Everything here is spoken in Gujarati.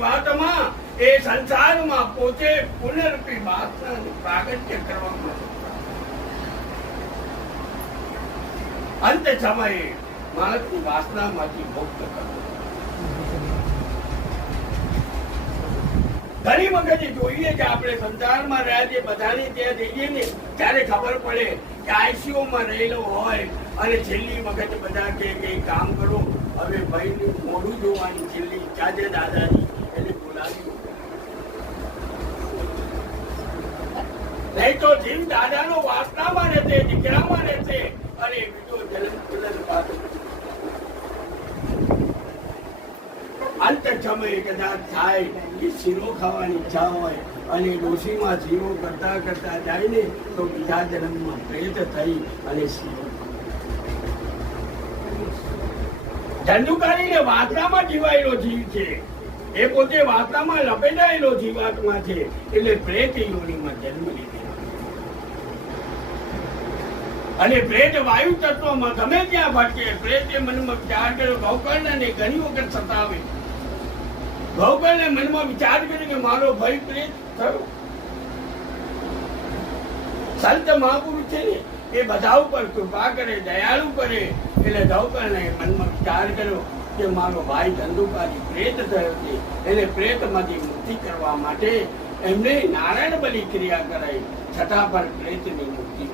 જીવાત્મા એ સંસારમાં પોતે પુનરૂપી વાસનાનું પ્રાગટ્ય કરવામાં અંત સમયે માણસની વાસનામાંથી મુક્ત કરવો. ઘણી વખત જોઈએ કે આપણે સંસારમાં રહ્યા છીએ, બધાને ત્યાં જઈએ ને ત્યારે ખબર પડે કે આઈસીયુ માં રહેલો હોય અને છેલ્લી વખત બધા કે કામ કરો, હવે ભાઈનું મોઢું જોવાની છેલ્લી ઈચ્છા છે દાદાજી, એને બોલાવી. નહીં તો જીવ દાદાનો વાસનામાં રહેશે, દીકરામાં રહેશે અને બીજો જન્મ પાછો અંત સમયે કદાચ થાય કે શીરો ખાવાની ઈચ્છા હોય અને ડોશીમાં શીરો કરતા કરતા જાય ને તો બીજા જન્મમાં પ્રેત થઈ અને શીરો ધંધુકારીને વાસનામાં જીવાયેલો જીવ છે, એ પોતે વાસનામાં લપેટાયેલો જીવાત્મા છે, એટલે પ્રેત યોનિમાં જન્મ લીધેલો અને પ્રેત વાયુ તત્વમાં ગમે ત્યાં ભટકે. પ્રેતે મનમાં વિચાર કર્યો, ગૌકર્ણને ઘણી વખત સતાવે. ગૌકર્ણે મનમાં વિચાર કર્યો કે મારો ભય પ્રેત થયો. સંત મહાપુરુષ છે ને એ બધા ઉપર કૃપા કરે, દયાળુ કરે. એટલે ગૌકર્ણે મનમાં વિચાર કર્યો કે મારો ભાઈ ધંધુકારી પ્રેત થયો છે, એને પ્રેતમાંથી મુક્તિ કરવા માટે એમને નારાયણ બલિ ક્રિયા કરાઈ, છતાં પણ પ્રેતની મુક્તિ